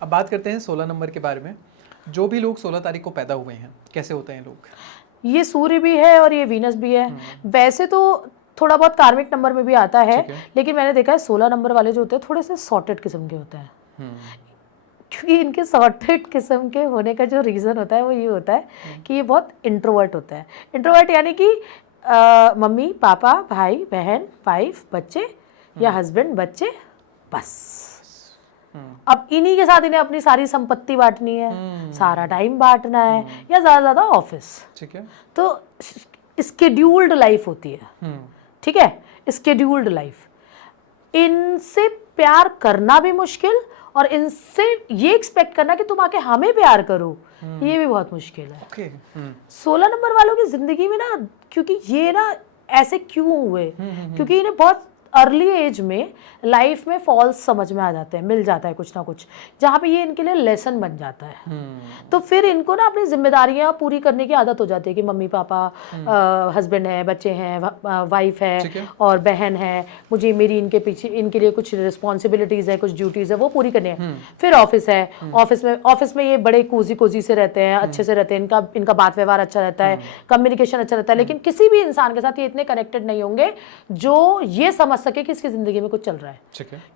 अब बात करते हैं 16 नंबर के बारे में। जो भी लोग 16 तारीख को पैदा हुए हैं, कैसे होते हैं लोग? ये सूर्य भी है और ये वीनस भी है। वैसे तो थोड़ा बहुत कार्मिक नंबर में भी आता है, लेकिन मैंने देखा है 16 नंबर वाले जो होते हैं थोड़े से सॉर्टेड किस्म के होते हैं। क्योंकि इनके सॉर्टेड किस्म के होने का जो रीज़न होता है वो ये होता है कि ये बहुत इंट्रोवर्ट होता है। इंट्रोवर्ट यानी कि मम्मी पापा भाई बहन वाइफ बच्चे या हस्बैंड बच्चे, बस। अब इन्हीं के साथ इन्हें अपनी सारी संपत्ति बांटनी है, सारा टाइम बांटना है, या ज़्यादा ज़्यादा ऑफिस। ठीक है। तो स्केड्यूल्ड लाइफ होती है, ठीक है, स्केड्यूल्ड लाइफ। इनसे प्यार करना भी मुश्किल और इनसे ये एक्सपेक्ट करना कि तुम आके हमें प्यार करो, ये भी बहुत मुश्किल है। 16 नंबर वालों की जिंदगी में ना, क्योंकि ये ना ऐसे क्यों हुए, क्योंकि इन्हें बहुत अर्ली एज में लाइफ में फॉल्स समझ में आ जाते हैं, मिल जाता है कुछ ना कुछ, जहाँ पे ये इनके लिए लेसन बन जाता है। तो फिर इनको ना अपनी जिम्मेदारियां पूरी करने की आदत हो जाती है कि मम्मी पापा, हस्बैंड है, बच्चे हैं, वाइफ है और बहन है, मुझे मेरी इनके पीछे इनके लिए कुछ रिस्पॉन्सिबिलिटीज है, कुछ ड्यूटीज है, वो पूरी करनी है। फिर ऑफिस है, ऑफिस में ये बड़े कोजी कोजी से रहते हैं, अच्छे से रहते हैं, इनका बात व्यवहार अच्छा रहता है, कम्युनिकेशन अच्छा रहता है। लेकिन किसी भी इंसान के साथ ये इतने कनेक्टेड नहीं होंगे जो ये समझ सके कि इसकी जिंदगी में कुछ चल रहा है,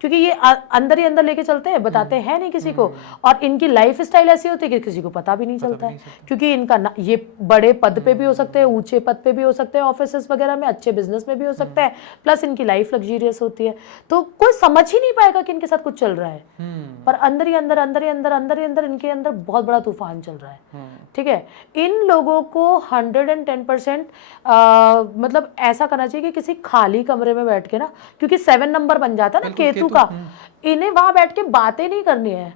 क्योंकि ये अंदर ही अंदर लेके चलते हैं, बताते हैं नहीं किसी को। और इनकी लाइफ स्टाइल ऐसी होती है कि किसी को पता भी नहीं चलता है, क्योंकि इनका ये बड़े पद पे भी हो सकते हैं, ऊंचे पद पे भी हो सकते हैं, ऑफिस वगैरह में, अच्छे बिजनेस में भी हो सकता है, प्लस इनकी लाइफ लग्जरियस होती है। तो कोई समझ ही नहीं पाएगा कि इनके साथ कुछ चल रहा है, पर अंदर ही अंदर इनके अंदर बहुत बड़ा तूफान चल रहा है। ठीक है, इन लोगों को 110% मतलब ऐसा करना चाहिए कि किसी खाली कमरे में बैठ के ना, क्योंकि 7 नंबर बन जाता है ना केतु का, इन्हें वहां बैठ के बातें नहीं करनी है,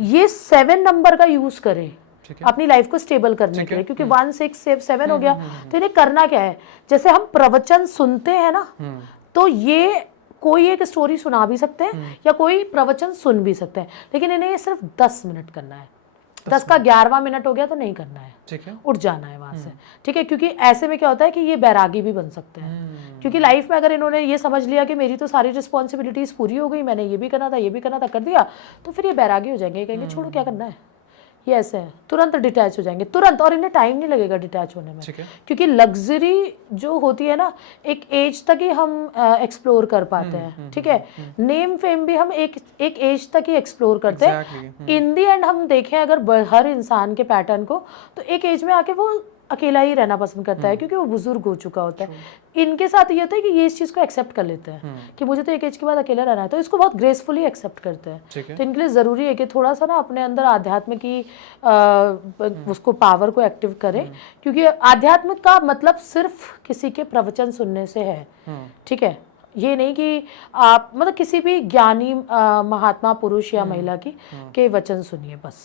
ये 7 नंबर का यूज करें अपनी लाइफ को स्टेबल करने के लिए, क्योंकि 1 6 7 हो गया। तो इन्हें करना क्या है, जैसे हम प्रवचन सुनते हैं ना, तो ये कोई एक स्टोरी सुना भी सकते हैं या कोई प्रवचन सुन भी सकते हैं, लेकिन इन्हें ये सिर्फ 10 मिनट करना है। 10 का 11वां मिनट हो गया तो नहीं करना है, ठीक है, उठ जाना है वहां से। ठीक है, क्योंकि ऐसे में क्या होता है कि ये बैरागी भी बन सकते हैं, क्योंकि लाइफ में अगर इन्होंने ये समझ लिया कि मेरी तो सारी रिस्पॉन्सिबिलिटीज पूरी हो गई, मैंने ये भी करना था, ये भी करना था, कर दिया, तो फिर ये बैरागी हो जाएंगे, कहेंगे छोड़ो क्या करना है, ये ऐसे है, तुरंत डिटैच हो जाएंगे तुरंत, और इन्हें टाइम नहीं लगेगा डिटैच होने में, क्योंकि लग्जरी जो होती है ना, एक एज तक ही हम एक्सप्लोर कर पाते हैं। ठीक है, नेम फेम भी हम एक एज तक ही एक्सप्लोर करते हैं। इन दी एंड हम देखें अगर हर इंसान के पैटर्न को, तो एक एज में आके वो अकेला ही रहना पसंद करता है, क्योंकि वो बुजुर्ग हो चुका होता है। इनके साथ ये होता है कि ये इस चीज़ को एक्सेप्ट कर लेते हैं कि मुझे तो एक एज के बाद अकेला रहना है, तो इसको बहुत ग्रेसफुली एक्सेप्ट करते हैं। तो इनके लिए ज़रूरी है कि थोड़ा सा ना अपने अंदर आध्यात्म की उसको पावर को एक्टिव करें, क्योंकि आध्यात्म का मतलब सिर्फ किसी के प्रवचन सुनने से है। ठीक है, ये नहीं कि आप मतलब किसी भी ज्ञानी महात्मा पुरुष या महिला की के वचन सुनिए बस,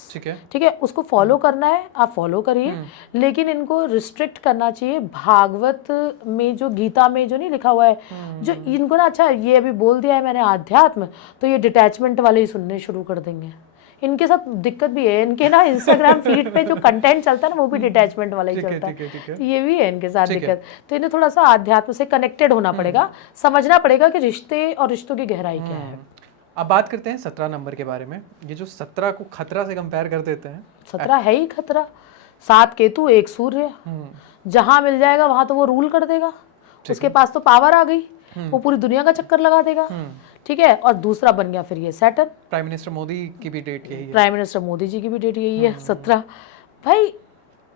ठीक है, उसको फॉलो करना है, आप फॉलो करिए, लेकिन इनको रिस्ट्रिक्ट करना चाहिए। भागवत में जो, गीता में जो नहीं लिखा हुआ है, जो इनको ना, अच्छा ये अभी बोल दिया है मैंने आध्यात्म, तो ये डिटैचमेंट वाले ही सुनने शुरू कर देंगे। इनके साथ दिक्कत भी है, इनके ना इंस्टाग्राम फीड पे जो कंटेंट चलता है ना, वो भी डिटैचमेंट वाला ही चलता है, तो ये भी है इनके साथ दिक्कत। तो इन्हें थोड़ा सा आध्यात्म से कनेक्टेड होना पड़ेगा, समझना पड़ेगा कि रिश्ते और रिश्तों की गहराई क्या है। अब बात करते हैं 17 नंबर के बारे में। ये जो 17 को खतरा से कंपेयर कर देते हैं, 17 है ही खतरा, 7 केतु 1 सूर्य, जहां मिल जाएगा वहां तो वो रूल कर देगा, उसके पास तो पावर आ गई, वो पूरी दुनिया का चक्कर लगा देगा। ठीक है, और दूसरा बन गया फिर ये सैटर्न। प्राइम मिनिस्टर मोदी की भी डेट यही है, प्राइम मिनिस्टर मोदी जी की भी डेट यही है 17। भाई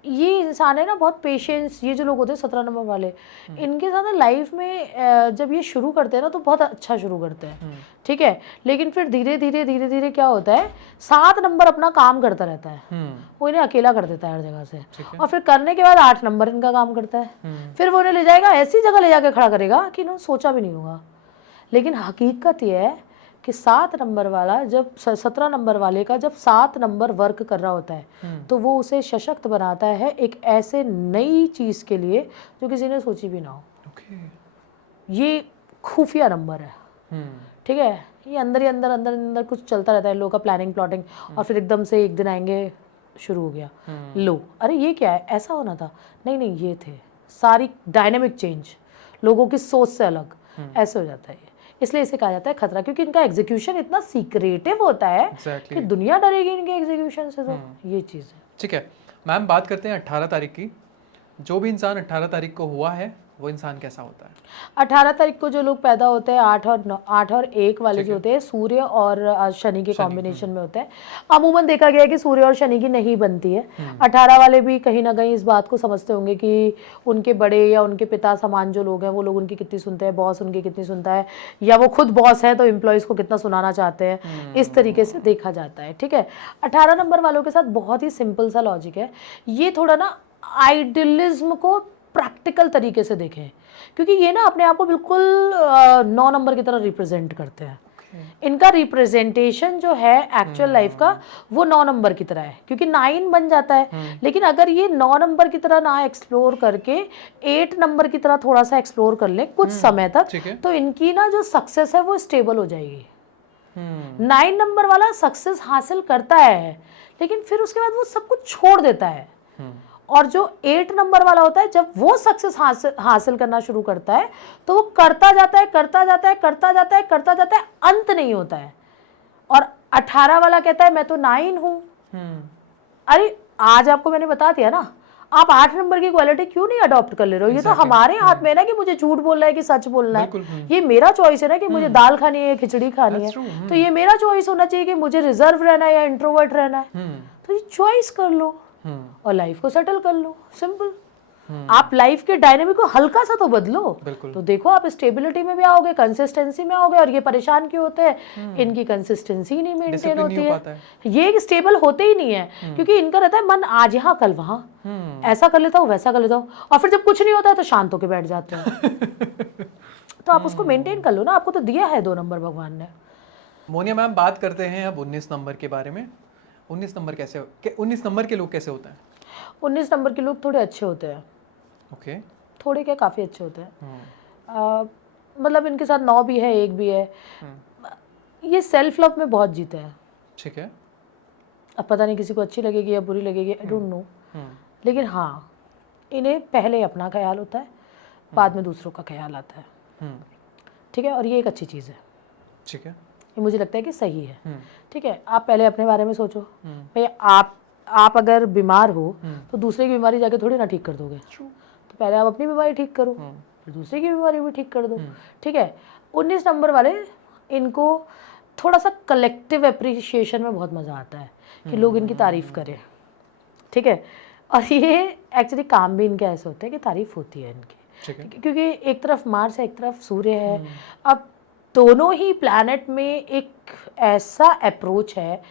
ये इंसान है ना बहुत पेशेंस, ये जो लोग होते हैं 17 नंबर वाले, इनके साथ ना लाइफ में जब ये शुरू करते हैं ना तो बहुत अच्छा शुरू करते हैं। ठीक है, लेकिन फिर धीरे धीरे क्या होता है, 7 नंबर अपना काम करता रहता है, वो इन्हें अकेला कर देता है हर जगह से, और फिर करने के बाद 8 नंबर इनका काम करता है, फिर वो इन्हें ले जाएगा ऐसी जगह ले जाके खड़ा करेगा कि इन्होंने सोचा भी नहीं होगा। लेकिन हकीकत ये है कि 7 नंबर वाला जब 17 नंबर वाले का जब 7 नंबर वर्क कर रहा होता है, तो वो उसे सशक्त बनाता है एक ऐसे नई चीज़ के लिए जो किसी ने सोची भी ना हो। ये खुफिया नंबर है। ठीक है, ये अंदर ही अंदर कुछ चलता रहता है, लोगों का प्लानिंग प्लॉटिंग, और फिर एकदम से एक दिन आएंगे शुरू हो गया, लो अरे ये क्या है, ऐसा होना था, नहीं ये थे, सारी डायनेमिक चेंज, लोगों की सोच से अलग, ऐसे हो जाता है। इसलिए इसे कहा जाता है खतरा, क्योंकि इनका एग्जीक्यूशन इतना सीक्रेटिव होता है Exactly. कि दुनिया डरेगी इनके एग्जीक्यूशन से। तो ये चीज़ है। ठीक है मैम, बात करते हैं 18 तारीख की। जो भी इंसान 18 तारीख को हुआ है वो इंसान कैसा होता है? 18 तारीख को जो लोग पैदा होते हैं, 8 और 1 वाले जो होते हैं, सूर्य और शनि के कॉम्बिनेशन में होते हैं। अमूमन देखा गया है कि सूर्य और शनि की नहीं बनती है। 18 वाले भी कहीं ना कहीं इस बात को समझते होंगे कि उनके बड़े या उनके पिता समान जो लोग हैं वो लोग उनकी कितनी सुनते हैं, बॉस उनकी कितनी सुनता है, या वो खुद बॉस है तो एम्प्लॉयज़ को कितना सुनाना चाहते हैं। इस तरीके से देखा जाता है। ठीक है, 18 नंबर वालों के साथ बहुत ही सिंपल सा लॉजिक है। ये थोड़ा ना आइडियलिज्म को प्रैक्टिकल तरीके से देखें, क्योंकि ये ना अपने आप को बिल्कुल 9 नंबर की तरह रिप्रेजेंट करते हैं। इनका रिप्रेजेंटेशन जो है एक्चुअल लाइफ का वो 9 नंबर की तरह है, क्योंकि 9 बन जाता है। लेकिन अगर ये 9 नंबर की तरह ना एक्सप्लोर करके 8 नंबर की तरह थोड़ा सा एक्सप्लोर कर ले कुछ समय तक, तो इनकी ना जो सक्सेस है वो स्टेबल हो जाएगी। 9 नंबर वाला सक्सेस हासिल करता है, लेकिन फिर उसके बाद वो सब कुछ छोड़ देता है। और जो 8 नंबर वाला होता है, जब वो सक्सेस हासिल करना शुरू करता है तो वो करता जाता है, करता जाता है, करता जाता है, करता जाता है, अंत नहीं होता है। और 18 वाला कहता है मैं तो 9 हूं। अरे आज आपको मैंने बता दिया ना, आप 8 नंबर की क्वालिटी क्यों नहीं अडॉप्ट कर ले रहे हो? ये तो हमारे हाथ में है ना कि मुझे झूठ बोलना है कि सच बोलना है। ये मेरा चॉइस है ना कि मुझे दाल खानी है या खिचड़ी खानी है। तो ये मेरा चॉइस होना चाहिए कि मुझे रिजर्व रहना है या इंट्रोवर्ट रहना है। तो ये चॉइस कर लो और लाइफ को सेटल कर लो। सिंपल। आप लाइफ के डायनेमिक को हल्का सा तो बदलो, तो देखो आप स्टेबिलिटी में भी आओगे, कंसिस्टेंसी में आओगे। और ये परेशान क्यों होते हैं? इनकी कंसिस्टेंसी नहीं मेंटेन होती है। ये स्टेबल होते ही नहीं है, क्योंकि इनका रहता है मन आज यहाँ कल वहां, ऐसा कर लेता हूँ वैसा कर लेता हूँ, और फिर जब कुछ नहीं होता है तो शांत होके बैठ जाते हैं। तो आप उसको मेंटेन कर लो ना, आपको तो दिया है 2 नंबर भगवान ने। मोनिया मैम, बात करते हैं अब 19 नंबर के बारे में। 19 नंबर के लोग कैसे होते हैं? 19 नंबर के लोग थोड़े अच्छे होते हैं। ओके। थोड़े क्या, काफ़ी अच्छे होते हैं। मतलब इनके साथ 9 भी है, 1 भी है। ये सेल्फ लव में बहुत जीते हैं। ठीक है। अब पता नहीं किसी को अच्छी लगेगी या बुरी लगेगी, आई डोंट नो। लेकिन हाँ, इन्हें पहले अपना ख्याल होता है, बाद में दूसरों का ख्याल आता है। ठीक है, और ये एक अच्छी चीज़ है। ठीक है, ये मुझे लगता है कि सही है। ठीक है, आप पहले अपने बारे में सोचो। भाई आप अगर बीमार हो तो दूसरे की बीमारी जाके थोड़ी ना ठीक कर दोगे। तो पहले आप अपनी बीमारी ठीक करो, फिर दूसरे की बीमारी भी ठीक कर दो। ठीक है, 19 नंबर वाले, इनको थोड़ा सा कलेक्टिव एप्रिसिएशन में बहुत मज़ा आता है कि लोग इनकी तारीफ़ करें। ठीक है, और ये एक्चुअली काम भी इनके ऐसे होते हैं कि तारीफ़ होती है इनकी, क्योंकि एक तरफ मार्स है, एक तरफ सूर्य है। अब दोनों ही प्लैनेट में एक ऐसा अप्रोच है,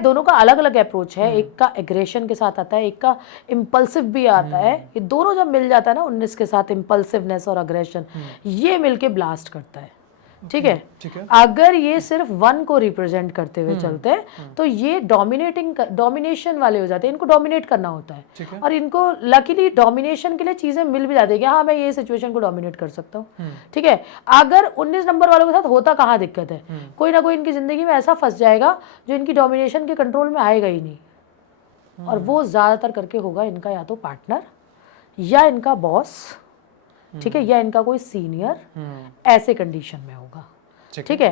दोनों का अलग अलग अप्रोच है। एक का एग्रेशन के साथ आता है, एक का इम्पल्सिव भी आता है। ये दोनों जब मिल जाता है ना 19 के साथ, इम्पल्सिवनेस और अग्रेशन, ये मिलके ब्लास्ट करता है। ठीक है, अगर ये सिर्फ 1 को रिप्रेजेंट करते हुए चलते हैं तो ये डोमिनेशन वाले हो जाते हैं। इनको डोमिनेट करना होता है, और इनको लकीली डोमिनेशन के लिए चीजें मिल भी जाती है कि हाँ मैं ये सिचुएशन को डोमिनेट कर सकता हूँ। ठीक है, अगर 19 नंबर वालों के साथ होता कहाँ दिक्कत है, कोई ना कोई इनकी जिंदगी में ऐसा फंस जाएगा जो इनकी डोमिनेशन के कंट्रोल में आएगा ही नहीं। और वो ज्यादातर करके होगा इनका या तो पार्टनर या इनका बॉस, ठीक है, या इनका कोई सीनियर, ऐसे कंडीशन में होगा। ठीक है,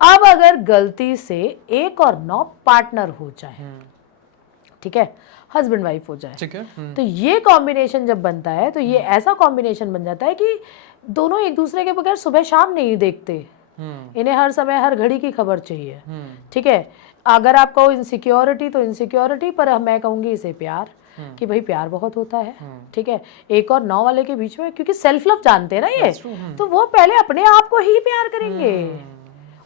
अब अगर गलती से 1 और 9 पार्टनर हो जाए, ठीक है, हस्बैंड वाइफ हो जाए, ठीक है, तो ये कॉम्बिनेशन जब बनता है तो ये ऐसा कॉम्बिनेशन बन जाता है कि दोनों एक दूसरे के बगैर सुबह शाम नहीं देखते। इन्हें हर समय हर घड़ी की खबर चाहिए। ठीक है, अगर आप कहो इनसिक्योरिटी तो इनसिक्योरिटी, पर मैं कहूंगी इसे प्यार, कि भाई प्यार बहुत होता है। ठीक है, 1 और 9 वाले के बीच में, क्योंकि सेल्फ लव जानते हैं ना ये, तो वो पहले अपने आप को ही प्यार करेंगे।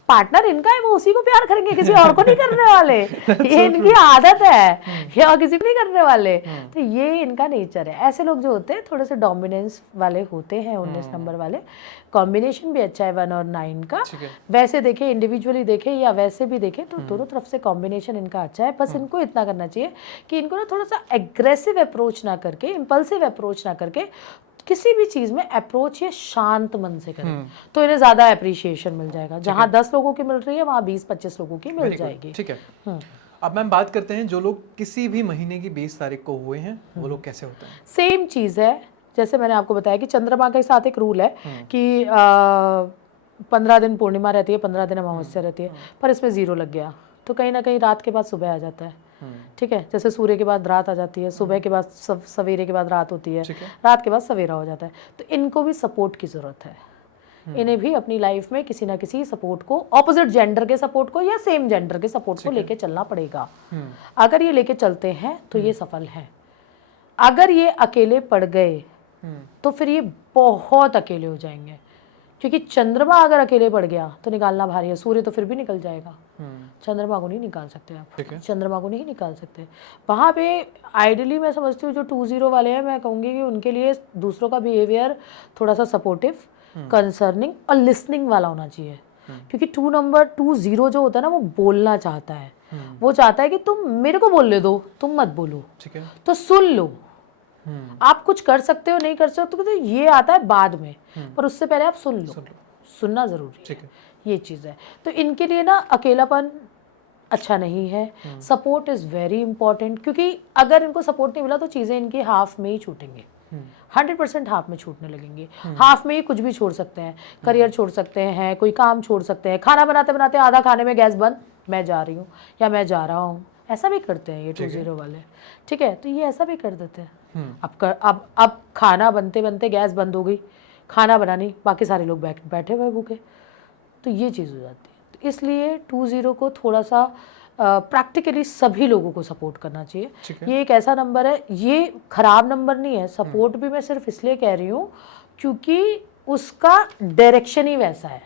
पार्टनर इनका है, वो उसी को प्यार करेंगे, किसी और को नहीं करने वाले। ये इनकी आदत है, ये और किसी को नहीं करने वाले। तो ये इनका नेचर है। ऐसे लोग जो होते हैं थोड़े से डोमिनेंस वाले होते हैं 19 नंबर वाले। कॉम्बिनेशन भी अच्छा है 1 और 9 का। वैसे देखें, इंडिविजुअली देखें या वैसे भी देखें, तो दोनों तरफ से कॉम्बिनेशन इनका अच्छा है। बस इनको इतना करना चाहिए कि इनको ना थोड़ा सा एग्रेसिव अप्रोच ना करके, इम्पल्सिव अप्रोच ना करके, किसी भी चीज में अप्रोच ये शांत मन से करें, तो इन्हें ज्यादा अप्रिशिएशन मिल जाएगा। जहां 10 लोगों की मिल रही है वहां 20-25 लोगों की मिल जाएगी। ठीक है, अब मैम बात करते हैं जो लोग किसी भी महीने की 20 तारीख को हुए हैं, वो लोग कैसे होते हैं? सेम चीज है, जैसे मैंने आपको बताया कि चंद्रमा के साथ एक रूल है कि 15 दिन पूर्णिमा रहती है, 15 दिन अमावस्या रहती है, पर इसमें 0 लग गया तो कहीं ना कहीं रात के बाद सुबह आ जाता है। ठीक है, जैसे सूर्य के बाद रात आ जाती है, सुबह के बाद सवेरे के बाद रात होती है, रात के बाद सवेरा हो जाता है। तो इनको भी सपोर्ट की ज़रूरत है। इन्हें भी अपनी लाइफ में किसी ना किसी सपोर्ट को, ऑपोजिट जेंडर के सपोर्ट को या सेम जेंडर के सपोर्ट को लेके चलना पड़ेगा। अगर ये लेके चलते हैं तो ये सफल है। अगर ये अकेले पड़ गए तो फिर ये बहुत अकेले हो जाएंगे, क्योंकि चंद्रमा अगर अकेले पड़ गया तो निकालना भारी है। सूर्य तो फिर भी निकल जाएगा, चंद्रमा को नहीं निकाल सकते आप, चंद्रमा को नहीं निकाल सकते। वहाँ पे आइडियली मैं समझती हूँ जो 2-0 वाले हैं, मैं कहूँगी कि उनके लिए दूसरों का बिहेवियर थोड़ा सा सपोर्टिव, कंसर्निंग और लिसनिंग वाला होना चाहिए। क्योंकि 2 जो होता है ना, वो बोलना चाहता है, वो चाहता है कि तुम मेरे को बोलने दो, तुम मत बोलो, तो सुन लो। आप कुछ कर सकते हो नहीं कर सकते हो तो ये आता है बाद में, पर उससे पहले आप सुन लो। सुनना जरूरी है, ये चीज़ है। तो इनके लिए ना अकेलापन अच्छा नहीं है, सपोर्ट इज़ वेरी इंपॉर्टेंट। क्योंकि अगर इनको सपोर्ट नहीं मिला तो चीज़ें इनकी हाफ में ही छूटेंगे, 100% हाफ में छूटने लगेंगे। हाफ में ही कुछ भी छोड़ सकते हैं, करियर छोड़ सकते हैं, कोई काम छोड़ सकते हैं, खाना बनाते बनाते आधा खाने में गैस बंद, मैं जा रही हूँ या मैं जा रहा हूँ, ऐसा भी करते हैं ये 2-0 वाले। ठीक है, तो ये ऐसा भी कर देते हैं। अब खाना बनते बनते गैस बंद हो गई, खाना बनानी, बाकी सारे लोग बैठे हुए भूखे, तो ये चीज़ हो जाती है। तो इसलिए 2-0 को थोड़ा सा प्रैक्टिकली सभी लोगों को सपोर्ट करना चाहिए। ये एक ऐसा नंबर है, ये खराब नंबर नहीं है। सपोर्ट भी मैं सिर्फ इसलिए कह रही हूँ क्योंकि उसका डायरेक्शन ही वैसा है।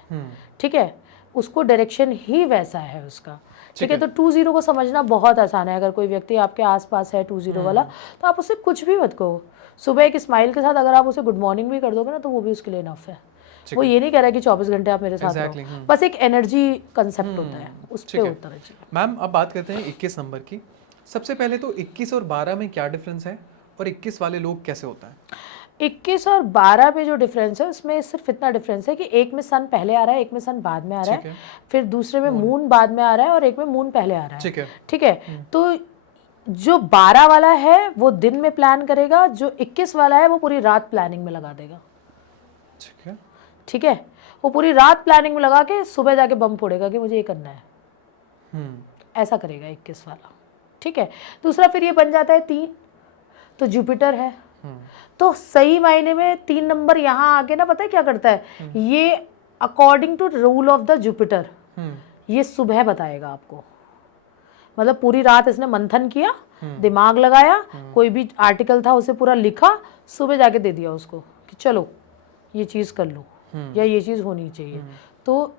ठीक है, उसको डायरेक्शन ही वैसा है उसका। ठीक है, तो 2-0 को समझना बहुत आसान है। अगर कोई व्यक्ति आपके आसपास है 2-0 वाला, तो आप उसे कुछ भी मत कहो। सुबह एक स्माइल के साथ अगर आप उसे गुड मॉर्निंग भी कर दोगे ना, तो वो भी उसके लिए इनफ है। वो ये नहीं कह रहा है कि 24 घंटे आप मेरे साथ रहो, बस एक एनर्जी कंसेप्ट होता है, उस पे होता है। मैम अब बात करते हैं 21 नंबर की। सबसे पहले तो 21 और 12 में क्या डिफरेंस है, और 21 वाले लोग कैसे होता है? 21 और 12 में जो डिफरेंस है उसमें सिर्फ इतना डिफरेंस है कि एक में सन पहले आ रहा है, एक में सन बाद में आ रहा है, फिर दूसरे में मून बाद में आ रहा है और एक में मून पहले आ रहा है। ठीक है, तो जो 12 वाला है वो दिन में प्लान करेगा, जो 21 वाला है वो पूरी रात प्लानिंग में लगा देगा। ठीक है, वो पूरी रात प्लानिंग में लगा के सुबह जाके बम फोड़ेगा कि मुझे ये करना है, ऐसा करेगा 21 वाला। ठीक है, दूसरा फिर ये बन जाता है 3, तो जुपिटर है, तो सही मायने में 3 नंबर यहाँ आके ना पता है क्या करता है, ये according to rule of the Jupiter ये सुबह बताएगा आपको। मतलब पूरी रात इसने मंथन किया, दिमाग लगाया, कोई भी आर्टिकल था उसे पूरा लिखा, सुबह जाके दे दिया उसको कि चलो ये चीज़ कर लो या ये चीज़ होनी चाहिए। तो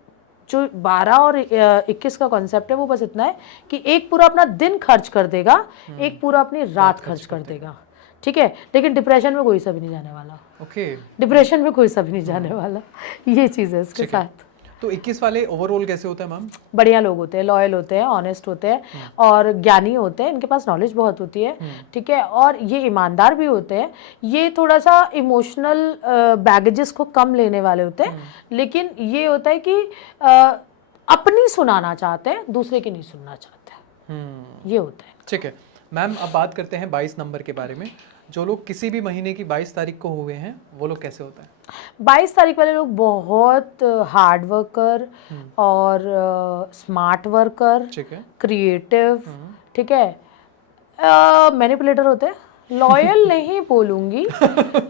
जो 12 और 21 का कॉन्सेप्ट है वो बस इतना है कि एक पूरा अपना दिन खर्च कर देगा, एक पूरा अपनी रात खर्च कर देगा। ठीक है, लेकिन डिप्रेशन में कोई सा भी नहीं जाने वाला। डिप्रेशन में कोई सा भी नहीं जाने वाला, ये चीज़ है इसके साथ। तो 21 वाले ओवरऑल कैसे होता है मैम? बढ़िया लोग होते हैं, लॉयल होते हैं, ऑनेस्ट होते हैं और ज्ञानी होते हैं, इनके पास नॉलेज बहुत होती है। ठीक है, और ये ईमानदार भी होते हैं। ये थोड़ा सा इमोशनल बैगेजेस को कम लेने वाले होते हैं, लेकिन ये होता है कि अपनी सुनाना चाहते हैं, दूसरे की नहीं सुनना चाहते, ये होता है। ठीक है मैम, अब बात करते हैं 22 नंबर के बारे में। जो लोग किसी भी महीने की 22 तारीख को हुए हैं वो लोग कैसे होता है? 22 तारीख वाले लोग बहुत हार्ड वर्कर और स्मार्ट वर्कर, क्रिएटिव, ठीक है, मैनिपुलेटर होते हैं। लॉयल नहीं बोलूंगी,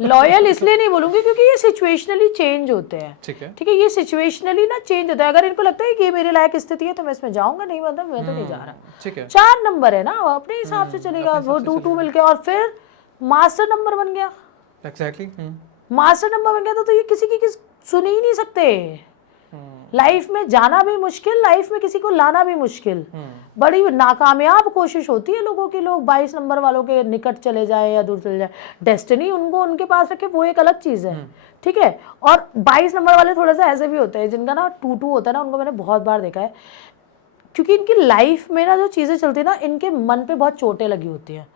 लॉयल इसलिए नहीं बोलूंगी क्योंकि ये सिचुएशनली चेंज होते हैं। ठीक है, ये सिचुएशनली ना चेंज होता है। अगर इनको लगता है कि ये मेरे लायक स्थिति है तो मैं इसमें जाऊंगा, नहीं मतलब मैं तो नहीं जा रहा। ठीक है, 4 नंबर है ना, अपने हिसाब से चलेगा, वो 2-2 मिलके, और फिर मास्टर नंबर बन गया। एग्जैक्टली, मास्टर नंबर बन गया तो ये किसी की सुन ही नहीं सकते। लाइफ में जाना भी मुश्किल, लाइफ में किसी को लाना भी मुश्किल, बड़ी नाकामयाब कोशिश होती है लोगों की। लोग 22 नंबर वालों के निकट चले जाए या दूर चले जाए, डेस्टिनी उनको उनके पास रखे, वो एक अलग चीज़ है। ठीक है, और 22 नंबर वाले थोड़ा सा ऐसे भी होते हैं जिनका ना 2-2 होता है ना, उनको मैंने बहुत बार देखा है, क्योंकि इनकी लाइफ में ना जो चीज़ें चलती है ना, इनके मन पे बहुत चोटें लगी होती हैं,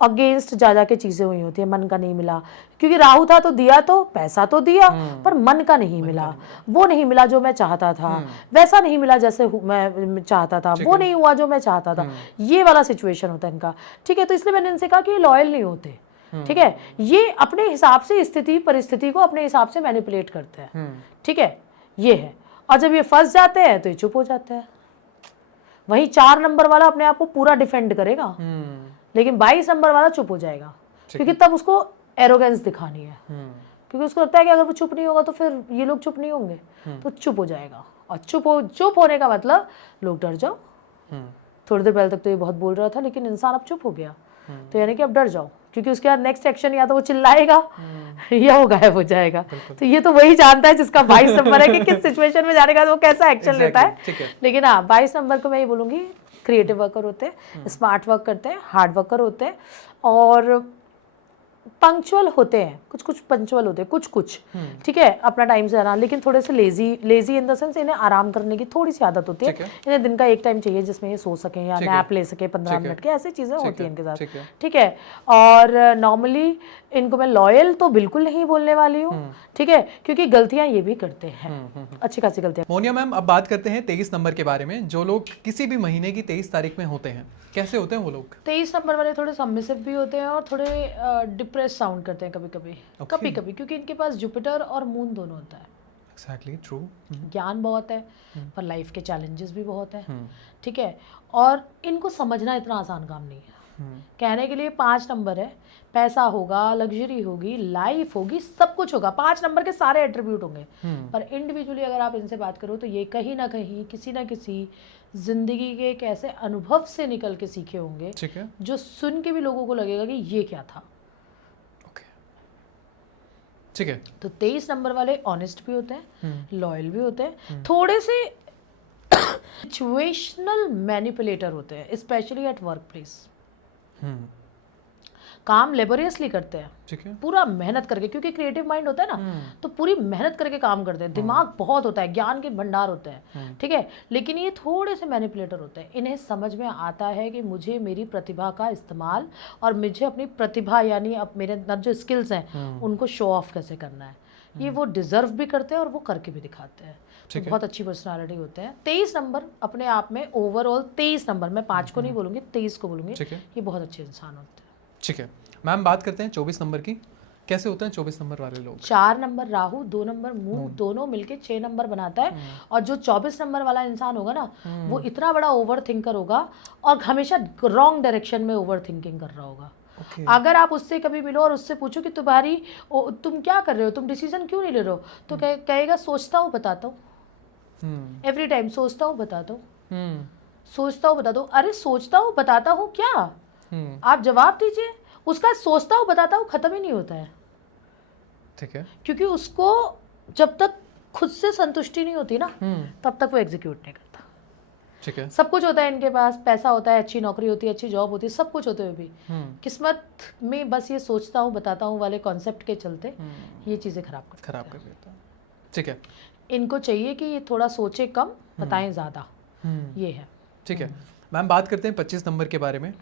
अगेंस्ट जा के चीज़ें हुई होती है, मन का नहीं मिला। क्योंकि राहु था तो दिया, तो पैसा तो दिया, पर मन का नहीं मिला, वो नहीं मिला जो मैं चाहता था, वैसा नहीं मिला जैसे मैं चाहता था, वो नहीं हुआ जो मैं चाहता था, ये वाला सिचुएशन होता है इनका। ठीक है, तो इसलिए मैंने इनसे कहा कि ये लॉयल नहीं होते। ठीक है, ये अपने हिसाब से स्थिति परिस्थिति को अपने हिसाब से मैनिपुलेट करते हैं। ठीक है, ये है। और जब ये फंस जाते हैं तो ये चुप हो जाते हैं। वहीं 4 नंबर वाला अपने आप को पूरा डिफेंड करेगा, लेकिन 22 नंबर वाला चुप हो जाएगा, क्योंकि तब उसको एरोगेंस दिखानी है, क्योंकि उसको लगता है कि अगर वो चुप नहीं होगा तो फिर ये लोग चुप नहीं होंगे, तो चुप हो जाएगा। और चुप होने का मतलब लोग डर जाओ। थोड़ी देर पहले तक तो ये बहुत बोल रहा था, लेकिन इंसान अब चुप हो गया, तो यानी कि अब डर जाओ, क्योंकि उसके बाद नेक्स्ट एक्शन या तो वो चिल्लाएगा या वो गायब हो जाएगा। तो ये तो वही जानता है जिसका 22 नंबर है कि किस सिचुएशन में जाने का वो कैसा एक्शन लेता है। लेकिन हाँ, 22 नंबर को मैं ये बोलूँगी, क्रिएटिव वर्कर होते हैं, स्मार्ट वर्क करते हैं, हार्ड वर्कर होते हैं और पंक्चुअल होते हैं। कुछ पंक्चुअल होते हैं, कुछ ठीक है, अपना टाइम से आना, लेकिन थोड़े से लेजी इन द सेंस इन्हें आराम करने की थोड़ी सी आदत होती है। इन्हें दिन का एक टाइम चाहिए जिसमें ये सो सके या नैप ले सके 15 मिनट के, ऐसी चीज़ें होती हैं इनके साथ, ठीक है। और नॉर्मली इनको मैं लॉयल तो बिल्कुल नहीं बोलने वाली हूँ, ठीक है, क्योंकि गलतियाँ ये भी करते हैं, अच्छी खासी गलतियाँ। मोनिया मैम, अब बात करते हैं 23 नंबर के बारे में। जो लोग किसी भी महीने की 23 तारीख में होते हैं, कैसे होते हैं वो लोग? 23 नंबर वाले थोड़े सबमिसिव भी होते हैं और थोड़े डिप्रेस साउंड करते हैं कभी-कभी, क्योंकि इनके पास जुपिटर और मून दोनों होता है। Exactly true. ज्ञान बहुत है पर लाइफ के चैलेंजेस भी बहुत है, ठीक है, और इनको समझना इतना आसान काम नहीं है। कहने के लिए 5 नंबर है, पैसा होगा, लग्जरी होगी, लाइफ होगी, सब कुछ होगा, 5 नंबर के सारे एट्रीब्यूट होंगे, पर इंडिविजुअली अगर आप इनसे बात करो तो ये कहीं ना कहीं किसी ना किसी जिंदगी के एक ऐसे अनुभव से निकल के सीखे होंगे, ठीक है, जो सुन के भी लोगों को लगेगा कि ये क्या था। ओके, ठीक है। तो 23 नंबर वाले ऑनेस्ट भी होते हैं, लॉयल भी होते हैं, थोड़े से सिचुएशनल मैनिपुलेटर होते हैं, स्पेशली एट वर्क प्लेस। काम लेबोरियसली करते हैं, ठीक है, पूरा मेहनत करके, क्योंकि क्रिएटिव माइंड होता है ना, तो पूरी मेहनत करके काम करते हैं, दिमाग बहुत होता है, ज्ञान के भंडार होते हैं, ठीक है, लेकिन ये थोड़े से मैनिपुलेटर होते हैं। इन्हें समझ में आता है कि मुझे मेरी प्रतिभा का इस्तेमाल और मुझे अपनी प्रतिभा यानी अब मेरे अंदर जो स्किल्स हैं उनको शो ऑफ कैसे करना है, ये वो डिजर्व भी करते हैं और वो करके भी दिखाते हैं। तो बहुत अच्छी पर्सनालिटी होते हैं। 23 नंबर अपने आप में ओवरऑल 23 नंबर, मैं 5 को नहीं बोलूँगी, 23 को बोलूँगी, ये बहुत अच्छे इंसान होते हैं। ठीक है मैम, बात करते हैं 24 नंबर की। कैसे होते हैं 24 नंबर वाले लोग? 4 नंबर राहु, 2 नंबर मून, दोनों मिलके 6 नंबर बनाता है। और जो 24 नंबर वाला इंसान होगा ना, वो इतना बड़ा ओवर थिंकर होगा और हमेशा रॉन्ग डायरेक्शन में ओवर थिंकिंग कर रहा होगा। अगर आप उससे कभी मिलो और उससे पूछो कि तुम क्या कर रहे हो, तुम डिसीजन क्यों नहीं ले रहे हो, तो कहेगा सोचता हूँ बताता हूँ, एवरी टाइम सोचता हूँ बताता हूँ, सोचता हूँ बताता हूँ। अरे सोचता हूँ बताता हूँ क्या, आप जवाब दीजिए। उसका सोचता हूँ बताता हूँ खत्म ही नहीं होता है, ठीक है, क्योंकि उसको जब तक खुद से संतुष्टि नहीं होती ना, तब तक वो एग्जीक्यूट नहीं करता। ठीक है, सब कुछ होता है इनके पास, पैसा होता है, अच्छी नौकरी होती है, अच्छी जॉब होती है, सब कुछ होते हुए भी किस्मत में बस ये सोचता हूँ बताता हूँ वाले कॉन्सेप्ट के चलते ये चीज़ें खराब कर देता है। ठीक है, इनको चाहिए कि ये थोड़ा सोचे कम, बताएं ज़्यादा, ये है। ठीक है मैम, बात करते हैं 25 नंबर के बारे में।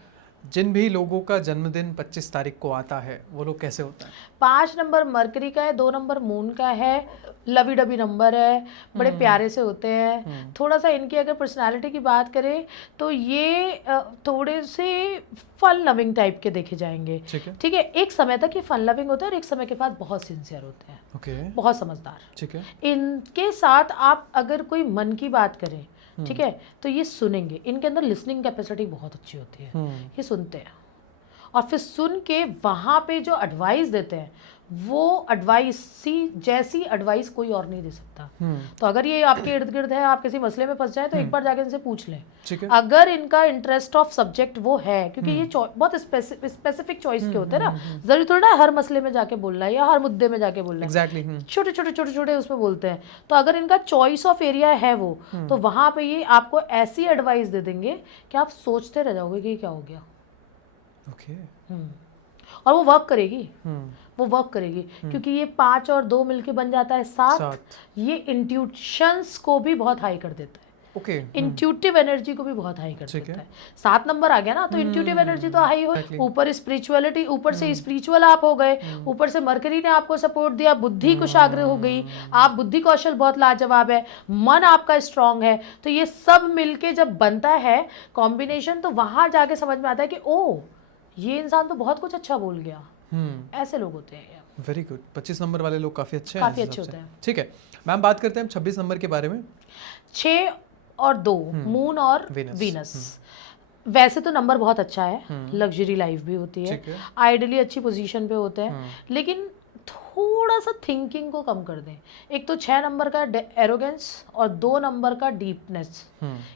जिन भी लोगों का जन्मदिन 25 तारीख को आता है वो लोग कैसे होता है? 5 नंबर मरकरी का है, 2 नंबर मून का है, लवी डबी नंबर है, बड़े प्यारे से होते हैं। थोड़ा सा इनकी अगर पर्सनालिटी की बात करें तो ये थोड़े से फन लविंग टाइप के देखे जाएंगे, ठीक है। एक समय तक ये फन लविंग होते हैं और एक समय के बाद बहुत सिंसियर होते हैं, बहुत समझदार, ठीक है। इनके साथ आप अगर कोई मन की बात करें, ठीक है, तो ये सुनेंगे। इनके अंदर लिसनिंग कैपेसिटी बहुत अच्छी होती है, ये सुनते हैं और फिर सुन के वहाँ पे जो एडवाइस देते हैं वो जैसी एडवाइस कोई और नहीं दे सकता। तो अगर ये आपके इर्द गिर्द है, आप किसी मसले में फंस जाए तो एक बार जाके इनसे पूछ लें, अगर इनका इंटरेस्ट ऑफ सब्जेक्ट वो है, क्योंकि ये बहुत स्पेसिफिक चॉइस के होते हैं ना, जरूरी थोड़ा ना हर मसले में जाके बोलना है या हर मुद्दे में जाके बोलना है, छोटे छोटे उसमें बोलते हैं। तो अगर इनका चॉइस ऑफ एरिया है वो, तो वहां पे ये आपको ऐसी एडवाइस दे देंगे कि आप सोचते रह जाओगे कि क्या हो गया। और वो वर्क करेगी, क्योंकि ये 5 और 2 मिलके बन जाता है 7। ये इंट्यूशंस को भी बहुत हाई कर देता है, इंट्यूटिव एनर्जी को भी बहुत हाई कर देता है। 7 नंबर आ गया ना, तो इंट्यूटिव एनर्जी तो हाई हो, ऊपर स्पिरिचुअलिटी, ऊपर से स्पिरिचुअल आप हो गए, ऊपर से मरकरी ने आपको सपोर्ट दिया, बुद्धि कुशाग्र हो गई, आप बुद्धि कौशल बहुत लाजवाब है, मन आपका स्ट्रांग है। तो ये सब मिलके जब बनता है कॉम्बिनेशन, तो वहां जाके समझ में आता है कि ओ ये इंसान तो बहुत कुछ अच्छा बोल गया। ऐसे लोग होते हैं। Very good. 25 नंबर वाले लोग काफ़ी अच्छे हैं काफ़ी इस अच्छे हिसाब होते से। हैं। ठीक है मैम, बात करते हैं 26 नंबर के बारे में। 6 और 2 मून और Venus, वीनस। वैसे तो नंबर बहुत अच्छा है, लग्जरी लाइफ भी होती है, ठीक है। आइडियली अच्छी पोजीशन पे होते हैं, लेकिन थोड़ा सा थिंकिंग को कम कर दें। एक तो 6 नंबर का एरोगेंस और 2 नंबर का डीपनेस,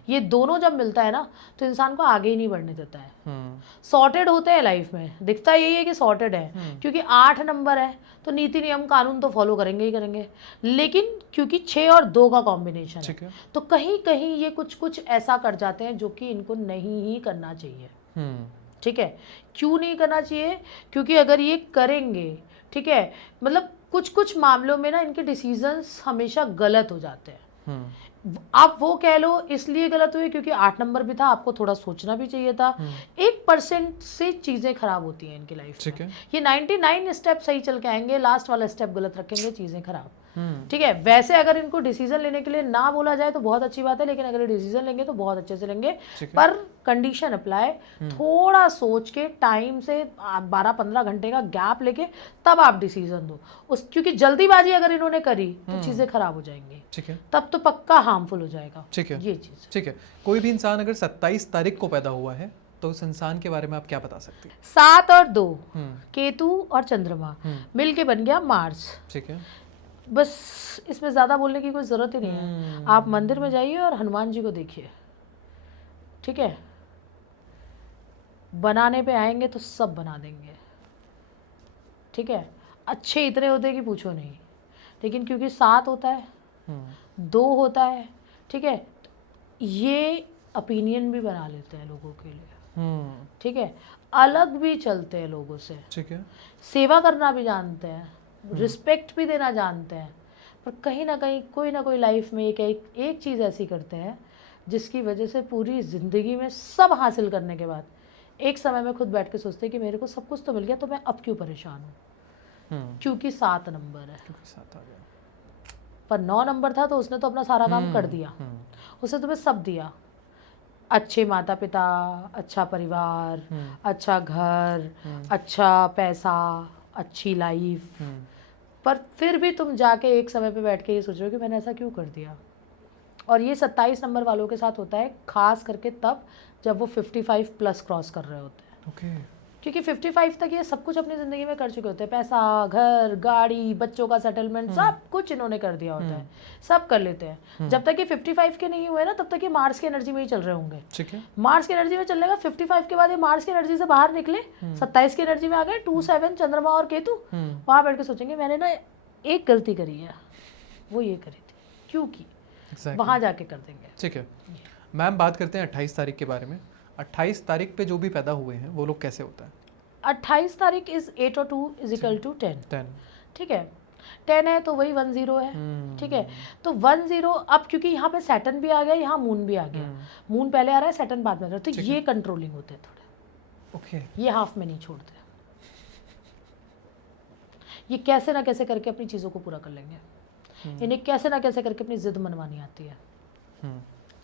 ये दोनों जब मिलता है ना तो इंसान को आगे ही नहीं बढ़ने देता है। सॉर्टेड होते हैं लाइफ में, दिखता यही है कि सॉर्टेड है, क्योंकि 8 नंबर है तो नीति नियम कानून तो फॉलो करेंगे ही करेंगे, लेकिन क्योंकि 6 और 2 का कॉम्बिनेशन ठीक है है। तो कहीं कहीं ये कुछ कुछ ऐसा कर जाते हैं जो कि इनको नहीं ही करना चाहिए। ठीक है, क्यों नहीं करना चाहिए? क्योंकि अगर ये करेंगे, ठीक है, मतलब कुछ कुछ मामलों में ना इनके डिसीजंस हमेशा गलत हो जाते हैं। आप वो कह लो इसलिए गलत हुए क्योंकि 8 नंबर भी था, आपको थोड़ा सोचना भी चाहिए था। 1% से चीज़ें खराब होती हैं इनकी लाइफ ठीक में। है। ये 99 स्टेप सही चल के आएंगे, लास्ट वाला स्टेप गलत रखेंगे, चीज़ें खराब। ठीक है, वैसे अगर इनको डिसीजन लेने के लिए ना बोला जाए तो बहुत अच्छी बात है, लेकिन अगर डिसीजन लेंगे तो बहुत अच्छे से लेंगे, पर कंडीशन अप्लाई, थोड़ा सोच के टाइम से 12-15 घंटे का गैप लेके तब आप डिसीजन दो। क्योंकि जल्दीबाजी अगर इन्होंने करी तो चीज़ें खराब हो जाएंगी, ठीक है, तब तो पक्का हार्मफुल हो जाएगा। ठीक है, ये चीज़। ठीक है। कोई भी इंसान अगर 27 तारीख को पैदा हुआ है तो उस इंसान के बारे में आप क्या बता सकती हैं? 7 और 2 केतु और चंद्रमा मिल के बन गया मार्स। ठीक है। बस इसमें ज़्यादा बोलने की कोई ज़रूरत ही नहीं है। आप मंदिर में जाइए और हनुमान जी को देखिए, ठीक है, बनाने पे आएंगे तो सब बना देंगे। ठीक है, अच्छे इतने होते हैं कि पूछो नहीं, लेकिन क्योंकि 7 होता है, 2 होता है, ठीक है, ये ओपिनियन भी बना लेते हैं लोगों के लिए। ठीक है, अलग भी चलते हैं लोगों से, ठीक है। सेवा करना भी जानते हैं, रिस्पेक्ट भी देना जानते हैं, पर कहीं ना कहीं कोई ना कोई लाइफ में एक चीज़ ऐसी करते हैं जिसकी वजह से पूरी ज़िंदगी में सब हासिल करने के बाद एक समय में खुद बैठ के सोचते हैं कि मेरे को सब कुछ तो मिल गया तो मैं अब क्यों परेशान हूँ। क्योंकि 7 नंबर है, क्योंकि 7 आ गया। पर 9 नंबर था तो उसने तो अपना सारा काम कर दिया, उसने तुम्हें सब दिया, अच्छे माता पिता, अच्छा परिवार, अच्छा घर, अच्छा पैसा, अच्छी लाइफ, पर फिर भी तुम जाके एक समय पे बैठ के ये सोच रहे हो कि मैंने ऐसा क्यों कर दिया। और ये 27 नंबर वालों के साथ होता है, खास करके तब जब वो 55 प्लस क्रॉस कर रहे होते हैं। ओके। क्योंकि 55 तक ये सब कुछ अपनी ज़िंदगी में कर चुके होते हैं, पैसा, घर, गाड़ी, बच्चों का सेटलमेंट, सब कुछ इन्होंने कर दिया होता है, सब कर लेते हैं। जब तक ये 55 के नहीं हुए ना तब तक ये मार्स की एनर्जी में ही चल रहे होंगे। ठीक है। मार्स की एनर्जी में चलने का 55 के बाद ये मार्स की एनर्जी से बाहर निकले, 27 की एनर्जी में आ गए, 2-7 चंद्रमा और केतु, वहाँ बैठ के सोचेंगे मैंने ना एक गलती करी है, वो ये करी थी, क्यों की, वहाँ जाके कर देंगे। ठीक है मैम, बात करते हैं 28 तारीख के बारे में। 28 तारीख पे जो भी पैदा हुए हैं वो लोग कैसे होता है? 28 तारीख इज 8 और 2 इज इक्वल टू 10। ठीक है, 10 है तो वही 10 है। ठीक है, तो 10 अब क्योंकि यहाँ पे सैटर्न भी आ गया, यहाँ मून भी आ गया, मून पहले आ रहा है, सैटर्न बाद में आ रहा है, तो ये कंट्रोलिंग होते हैं थोड़े। ओके। ये हाफ में नहीं छोड़ते, ये कैसे ना कैसे करके अपनी चीज़ों को पूरा कर लेंगे, इन्हें कैसे ना कैसे करके अपनी जिद मनवानी आती है,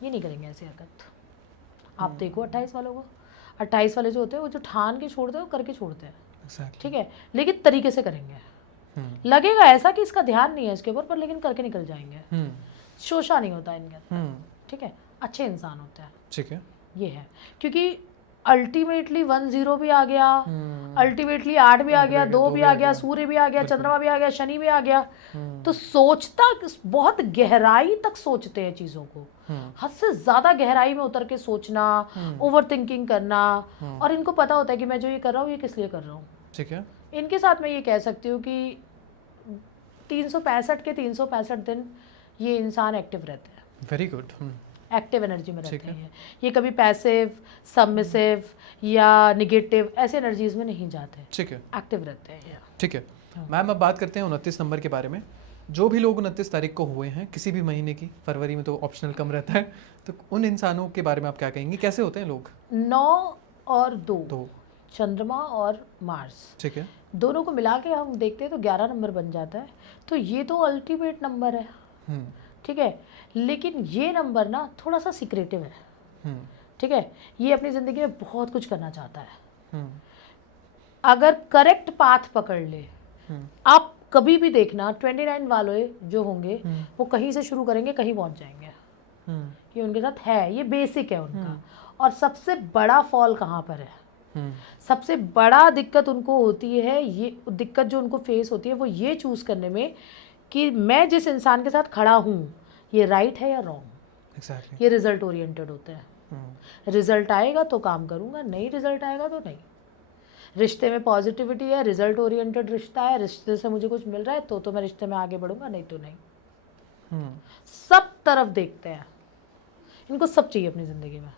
ये नहीं करेंगे ऐसी हरकत। आप देखो 28 वालों को, 28 वाले जो होते हैं वो जो ठान के छोड़ते हैं वो करके छोड़ते हैं। ठीक है, लेकिन तरीके से करेंगे, लगेगा ऐसा कि इसका ध्यान नहीं है इसके ऊपर, पर लेकिन करके निकल जाएंगे, शोषा नहीं होता इनके अंदर। ठीक है, अच्छे इंसान होते हैं। ठीक है, ये है, क्योंकि अल्टीमेटली 10 भी आ गया, अल्टीमेटली 8 भी आ गया, 2 भी आ गया, सूर्य भी आ गया, चंद्रमा भी आ गया, शनि भी आ गया, तो सोचता बहुत गहराई तक सोचते हैं चीज़ों को, हद से ज़्यादा गहराई में उतर के सोचना, ओवर थिंकिंग करना, और इनको पता होता है कि मैं जो ये कर रहा हूँ ये किस लिए कर रहा हूँ। ठीक है, इनके साथ मैं ये कह सकती हूँ कि 365 के 365 दिन ये इंसान एक्टिव रहते हैं। Very good. एक्टिव एनर्जी में रहते हैं, ये कभी पैसिव, सबमिसिव या निगेटिव ऐसे एनर्जीज में नहीं जाते। ठीक है, एक्टिव रहते हैं। ठीक है मैम, अब बात करते हैं 29 नंबर के बारे में। जो भी लोग 29 तारीख को हुए हैं किसी भी महीने की, फरवरी में तो ऑप्शनल कम रहता है, तो उन इंसानों के बारे में आप क्या कहेंगे, कैसे होते हैं लोग? 9 और 2 चंद्रमा और मार्स, ठीक है, दोनों को मिला के हम देखते हैं तो 11 नंबर बन जाता है, तो ये तो अल्टीमेट नंबर है। ठीक है, लेकिन ये नंबर ना थोड़ा सा सीक्रेटिव है। ठीक है, ये अपनी ज़िंदगी में बहुत कुछ करना चाहता है, अगर करेक्ट पाथ पकड़ ले आप कभी भी देखना 29 वाले जो होंगे वो कहीं से शुरू करेंगे कहीं पहुंच जाएंगे, ये उनके साथ है, ये बेसिक है उनका। और सबसे बड़ा फॉल कहाँ पर है, सबसे बड़ा दिक्कत उनको होती है, ये दिक्कत जो उनको फेस होती है वो ये चूज करने में कि मैं जिस इंसान के साथ खड़ा हूँ ये राइट है या रॉन्ग। exactly. ये रिजल्ट ओरिएंटेड होते हैं, रिजल्ट आएगा तो काम करूँगा, नहीं रिजल्ट आएगा तो नहीं। रिश्ते में पॉजिटिविटी है, रिजल्ट ओरिएंटेड रिश्ता है, रिश्ते से मुझे कुछ मिल रहा है तो मैं रिश्ते में आगे बढ़ूंगा, नहीं तो नहीं। सब तरफ देखते हैं, इनको सब चाहिए अपनी ज़िंदगी में।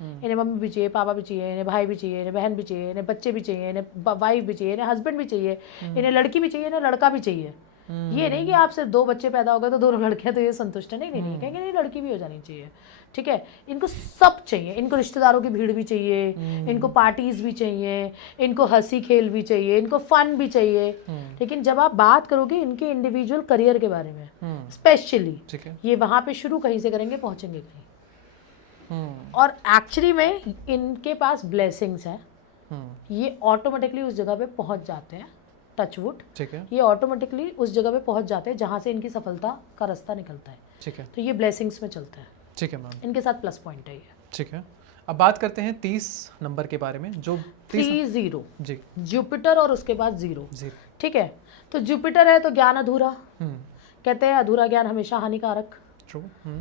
इन्हें मम्मी भी चाहिए, पापा भी चाहिए, इन्हें भाई भी चाहिए, इन्हें बहन भी चाहिए, इन्हें बच्चे भी चाहिए, इन्हें वाइफ भी चाहिए, इन्हें हस्बैंड भी चाहिए, इन्हें लड़की भी चाहिए, इन्हें लड़का भी चाहिए। ये नहीं कि आप सिर्फ 2 बच्चे पैदा हो गए तो दोनों लड़कियां तो ये संतुष्ट है, नहीं नहीं नहीं, कहेंगे नहीं लड़की भी हो जानी चाहिए, ठीक है। इनको सब चाहिए, इनको रिश्तेदारों की भीड़ भी चाहिए, इनको पार्टीज भी चाहिए, इनको हंसी खेल भी चाहिए, इनको फन भी चाहिए। लेकिन जब आप बात करोगे इनके इंडिविजुअल करियर के बारे में स्पेशली, ये वहां पे शुरू कहीं से करेंगे, पहुंचेंगे कहीं। और एक्चुअली में इनके पास ब्लेसिंग्स हैं, ये ऑटोमेटिकली उस जगह पे पहुंच जाते हैं, टचवुड, ठीक है, ये ऑटोमेटिकली उस जगह पे पहुंच जाते हैं जहां से इनकी सफलता का रास्ता निकलता है, ठीक है। तो ये ब्लेसिंग्स में चलता है, ठीक है मैम, इनके साथ प्लस पॉइंट है ये, ठीक है। अब बात करते हैं 30 नंबर के बारे में, जो 30 जी, जुपिटर और उसके बाद 0, ठीक है। तो जुपिटर है तो ज्ञान अधूरा, कहते हैं अधूरा ज्ञान हमेशा हानिकारक,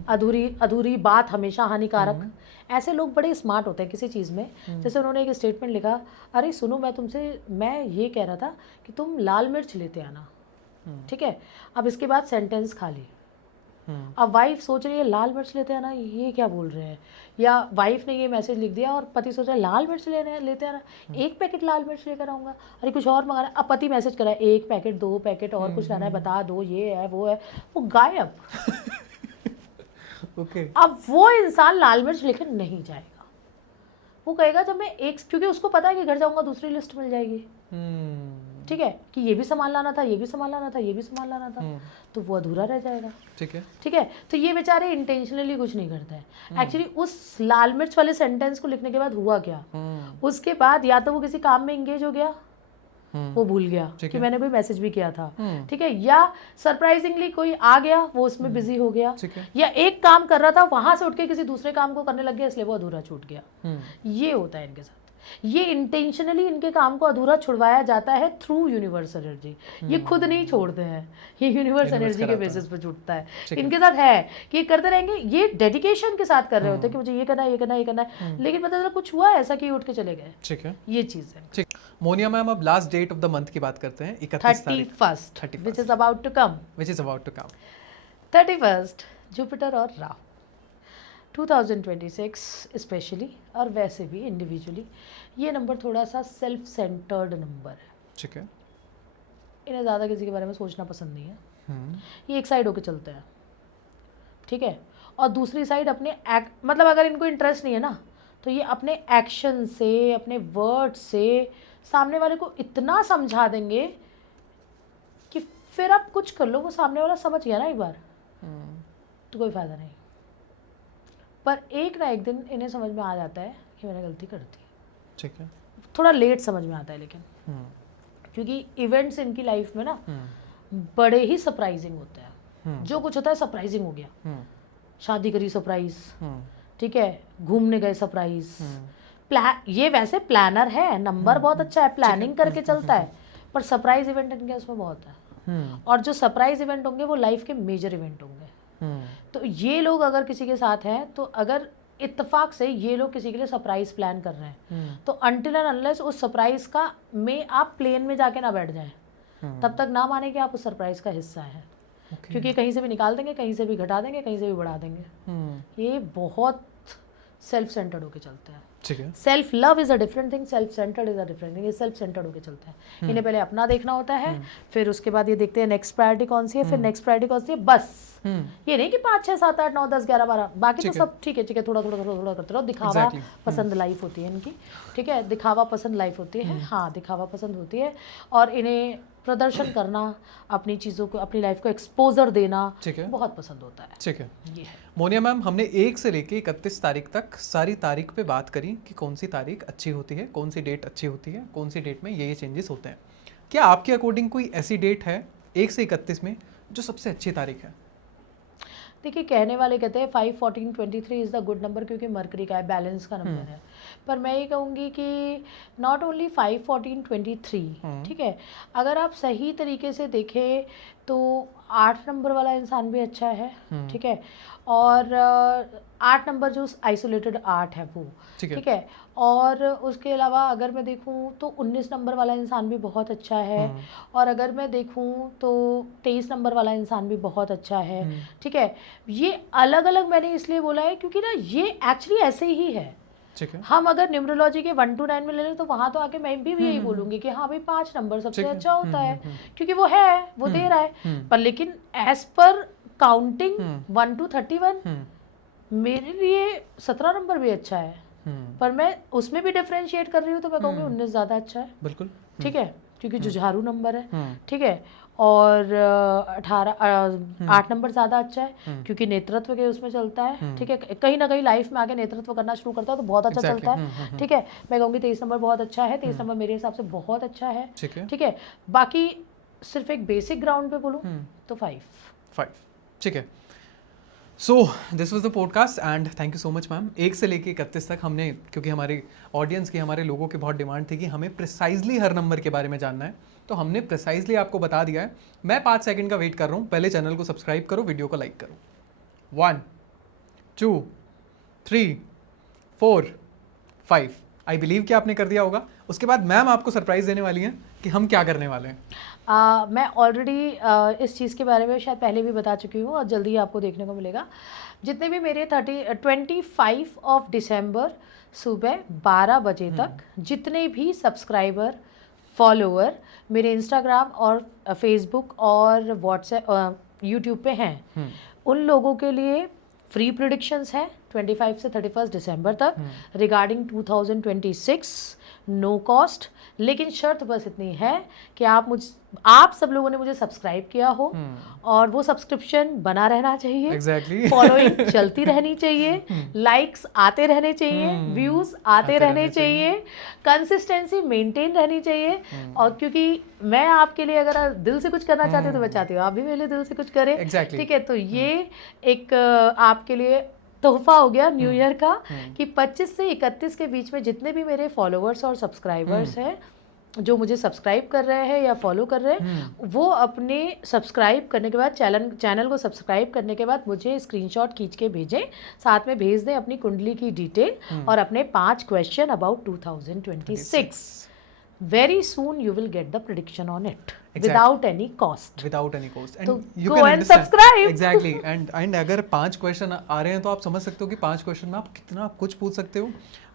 अधूरी बात हमेशा हानिकारक। ऐसे लोग बड़े स्मार्ट होते हैं किसी चीज़ में, जैसे उन्होंने एक स्टेटमेंट लिखा, अरे सुनो मैं ये कह रहा था कि तुम लाल मिर्च लेते आना, ठीक है। अब इसके बाद सेंटेंस खाली, अब वाइफ सोच रही है लाल मिर्च लेते आना, ये क्या बोल रहे हैं, या वाइफ ने ये मैसेज लिख दिया और पति सोच रहा है लाल मिर्च लेते आना, 1 पैकेट लाल मिर्च लेकर आऊँगा, अरे कुछ और मंगाना, अब पति मैसेज करा 1 पैकेट 2 पैकेट और कुछ लाना है बता दो, ये है वो है, वो गायब। Okay. अब वो इंसान लाल मिर्च लेकर नहीं जाएगा, वो कहेगा जब मैं एक, क्योंकि उसको पता है कि घर जाऊंगा दूसरी लिस्ट मिल जाएगी, ठीक है, कि ये भी सामान लाना था, ये भी सामान लाना था, ये भी सामान लाना था, तो वो अधूरा रह जाएगा, ठीक है, ठीक है। तो ये बेचारे इंटेंशनली कुछ नहीं करते हैं। एक्चुअली उस लाल मिर्च वाले सेंटेंस को लिखने के बाद हुआ क्या, उसके बाद या तो वो किसी काम में एंगेज हो गया, वो भूल गया कि मैंने कोई मैसेज भी किया था, ठीक है, या सरप्राइजिंगली कोई आ गया वो उसमें बिजी हो गया, या एक काम कर रहा था वहां से उठ के किसी दूसरे काम को करने लग गया, इसलिए वो अधूरा छूट गया। ये होता है इनके साथ, ये इंटेंशनली इनके काम को अधूरा छुड़वाया जाता है थ्रू यूनिवर्स एनर्जी। ये खुद नहीं छोड़ते हैं, ये यूनिवर्स एनर्जी के बेसिस पे छूटता है। इनके साथ है कि ये करते रहेंगे, ये डेडिकेशन के साथ कर रहे होते हैं कि मुझे ये करना है, ये करना है, ये करना है, लेकिन पता चला कुछ हुआ ऐसा कि उठ के चले गए, ठीक है, ये चीज है, ठीक। मोनिया मैम, अब last date of the month की बात करते हैं, 31 which is about to come 31 Jupiter और राहु 2026 स्पेशली, और वैसे भी इंडिविजुअली ये नंबर थोड़ा सा सेल्फ सेंटर्ड नंबर है, ठीक है। इन्हें ज़्यादा किसी के बारे में सोचना पसंद नहीं है, ये एक साइड होके चलते हैं, ठीक है, और दूसरी साइड अपने मतलब अगर इनको इंटरेस्ट नहीं है ना, तो ये अपने एक्शन से, अपने वर्ड से सामने वाले को इतना समझा देंगे कि फिर आप कुछ कर लो, वो सामने वाला समझ गया ना एक बार, तो कोई फ़ायदा नहीं। पर एक ना एक दिन इन्हें समझ में आ जाता है कि मैंने गलती कर दी, ठीक है। थोड़ा लेट समझ में आता है लेकिन, क्योंकि इवेंट्स इनकी लाइफ में ना बड़े ही सरप्राइजिंग होते हैं। जो कुछ होता है सरप्राइजिंग हो गया, शादी करी सरप्राइज, ठीक है, घूमने गए सरप्राइज, ये वैसे प्लानर है, नंबर बहुत अच्छा है, प्लानिंग करके चलता है, पर सरप्राइज इवेंट इनके उसमें बहुत है। और जो सरप्राइज इवेंट होंगे वो लाइफ के मेजर इवेंट होंगे। तो ये लोग अगर किसी के साथ हैं, तो अगर इत्तेफाक से ये लोग किसी के लिए सरप्राइज प्लान कर रहे हैं, तो अनटिल एंड अनलेस उस सरप्राइज का में आप प्लेन में जाके ना बैठ जाएं, तब तक ना माने कि आप उस सरप्राइज का हिस्सा हैं, क्योंकि कहीं से भी निकाल देंगे, कहीं से भी घटा देंगे, कहीं से भी बढ़ा देंगे। ये बहुत सेल्फ सेंटर्ड होके चलते हैं, ठीक है। Self love is a different thing, self centred is a different thing. ये सेल्फ सेंटर्ड होके चलते हैं, इन्हें पहले अपना देखना होता है, फिर उसके बाद ये देखते हैं नेक्स्ट प्रायोरिटी कौन सी है, फिर नेक्स्ट प्रायोरिटी कौन सी है, बस ये नहीं कि 5 6 7 8 9 10 11 12 बाकी तो सब ठीक है, ठीक है, थोड़ा थोड़ा थोड़ा थोड़ा करते रहो। दिखावा पसंद लाइफ होती है इनकी, ठीक है, दिखावा पसंद लाइफ होती है, हाँ दिखावा पसंद होती है, और इन्हें प्रदर्शन करना, अपनी चीज़ों को, अपनी लाइफ को एक्सपोजर देना बहुत पसंद होता है, ठीक है। ये है मोनिया मैम, हमने 1 से लेके 31 तारीख तक सारी तारीख पे बात करी कि कौन सी तारीख अच्छी होती है, कौन सी डेट अच्छी होती है, कौन सी डेट में ये चेंजेस होते हैं। क्या आपके अकॉर्डिंग कोई ऐसी डेट है 1 से 31 में जो सबसे अच्छी तारीख है? देखिए, कहने वाले कहते हैं 5, 14, 23 इज़ द गुड नंबर, क्योंकि मरकरी का है, बैलेंस का नंबर है। पर मैं ये कहूँगी कि नॉट ओनली 5, 14, 23, ठीक है, अगर आप सही तरीके से देखें तो 8 नंबर वाला इंसान भी अच्छा है, ठीक है, और 8 नंबर जो आइसोलेटेड 8 है वो, ठीक है, और उसके अलावा अगर मैं देखूं तो 19 नंबर वाला इंसान भी बहुत अच्छा है, और अगर मैं देखूं तो 23 नंबर वाला इंसान भी बहुत अच्छा है, ठीक है। ये अलग अलग मैंने इसलिए बोला है क्योंकि ना ये एक्चुअली ऐसे ही है। हम अगर न्यूमरोलॉजी के 1 to 9 में ले लें तो वहाँ तो आके मैं भी यही बोलूँगी कि हाँ भाई 5 नंबर सबसे अच्छा होता है, क्योंकि वो है, वो दे रहा है। पर लेकिन एज पर काउंटिंग 1 to 31 मेरे लिए 17 नंबर भी अच्छा है, पर मैं उसमें भी डिफरेंशिएट कर रही हूँ तो मैं कहूँगी 19 ज़्यादा अच्छा है, बिल्कुल, ठीक है, क्योंकि जुझारू नंबर है, ठीक है, और 8 नंबर ज़्यादा अच्छा है क्योंकि नेतृत्व के उसमें चलता है, ठीक है, कहीं ना कहीं लाइफ में आगे नेतृत्व करना शुरू करता है तो बहुत अच्छा चलता है, ठीक है। मैं कहूँगी 23 नंबर बहुत अच्छा है, 23 नंबर मेरे हिसाब से बहुत अच्छा है, ठीक है। बाकी सिर्फ एक बेसिक ग्राउंड पे बोलूँ तो 5, ठीक है। So this was the podcast and thank you so much ma'am. 1 से लेके 31 तक हमने, क्योंकि हमारे ऑडियंस की, हमारे लोगों की बहुत डिमांड थी कि हमें प्रिसाइजली हर नंबर के बारे में जानना है, तो हमने प्रिसाइजली आपको बता दिया है। मैं 5 सेकंड का वेट कर रहा हूँ, पहले चैनल को सब्सक्राइब करो, वीडियो को लाइक करो। 1, 2, 3, 4, 5। आई बिलीव कि आपने कर दिया होगा। उसके बाद मैम आपको सरप्राइज देने वाली हैं कि हम क्या करने वाले हैं। मैं ऑलरेडी इस चीज़ के बारे में शायद पहले भी बता चुकी हूँ और जल्दी ही आपको देखने को मिलेगा। जितने भी मेरे 25 ऑफ दिसंबर सुबह 12 बजे तक जितने भी सब्सक्राइबर, फॉलोअर मेरे इंस्टाग्राम और फेसबुक और व्हाट्सएप, यूट्यूब पे हैं, उन लोगों के लिए फ्री प्रेडिक्शंस हैं 25 से 31 दिसंबर तक रिगार्डिंग 2026, नो कॉस्ट। लेकिन शर्त बस इतनी है कि आप सब लोगों ने मुझे सब्सक्राइब किया हो और वो सब्सक्रिप्शन बना रहना चाहिए, फॉलोइंग चलती रहनी चाहिए, लाइक्स आते रहने चाहिए, व्यूज आते रहने चाहिए, कंसिस्टेंसी मेंटेन रहनी चाहिए। और क्योंकि मैं आपके लिए अगर दिल से कुछ करना चाहती हूँ तो मैं चाहती हूँ आप भी मेरे लिए दिल से कुछ करें, ठीक है। तो ये एक आपके लिए तोहफा हो गया न्यू ईयर का कि 25 से 31 के बीच में जितने भी मेरे फॉलोअर्स और सब्सक्राइबर्स हैं जो मुझे सब्सक्राइब कर रहे हैं या फॉलो कर रहे हैं, वो अपने सब्सक्राइब करने के बाद चैनल को सब्सक्राइब करने के बाद मुझे स्क्रीनशॉट खींच के भेजें, साथ में भेज दें अपनी कुंडली की डिटेल और अपने 5 question about 2026। Very soon you will get the prediction on it without any cost. Without any cost. And तो you go can and understand. subscribe. Exactly. And अगर 5 क्वेश्चन आ रहे हैं तो आप समझ सकते हो कि 5 क्वेश्चन में आप कितना कुछ पूछ सकते हो।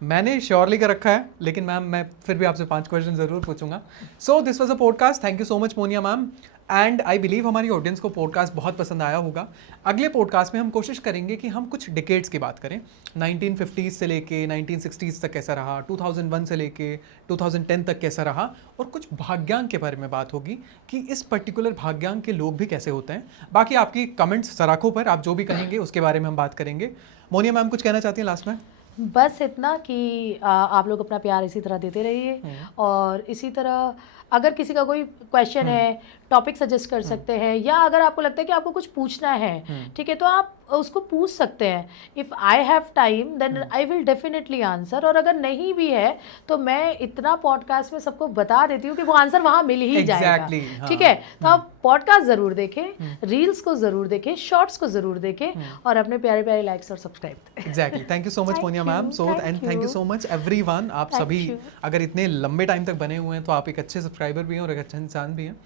मैंने श्योरली कर रखा है, लेकिन मैम मैं फिर भी आपसे 5 क्वेश्चन जरूर पूछूंगा। So this was a podcast. Thank you so much Moniya ma'am. And I believe हमारी ऑडियंस को पॉडकास्ट बहुत पसंद आया होगा। अगले पॉडकास्ट में हम कोशिश करेंगे कि हम कुछ डिकेड्स की बात करें, 1950s से लेके 1960s तक कैसा रहा, 2001 से लेके 2010 तक कैसा रहा, और कुछ भाग्यांक के बारे में बात होगी कि इस पर्टिकुलर भाग्यांक के लोग भी कैसे होते हैं। बाकी आपकी कमेंट्स सराखों पर, आप जो भी कहेंगे उसके बारे में हम बात करेंगे। मोनिया मैम कुछ कहना चाहती हैं लास्ट में? बस इतना कि आप लोग अपना प्यार इसी तरह देते रहिए, और इसी तरह अगर किसी का कोई क्वेश्चन है, टॉपिक सजेस्ट कर सकते हैं, या अगर आपको लगता है कि आपको कुछ पूछना है, ठीक है, तो आप उसको पूछ सकते हैं। If I have time then I will definitely answer, और अगर नहीं भी है तो मैं इतना पॉडकास्ट में सबको बता देती हूँ कि वो आंसर वहाँ मिल ही जाएगा, ठीक है। तो आप पॉडकास्ट ज़रूर देखें, रील्स को ज़रूर देखें, शॉर्ट्स को ज़रूर देखें, और अपने प्यारे प्यारे लाइक्स और subscribe. Exactly. Thank you so much Moniya ma'am. So and thank you so much everyone. आप सभी अगर इतने लंबे टाइम तक बने हुए हैं तो आप एक अच्छे सब्सक्राइबर भी हैं और एक अच्छा इंसान भी हैं।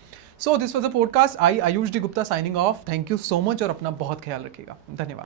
So this was a podcast. I Ayush D Gupta signing off. Thank you so much और अपना बहुत ख्याल रखिएगा। धन्यवाद।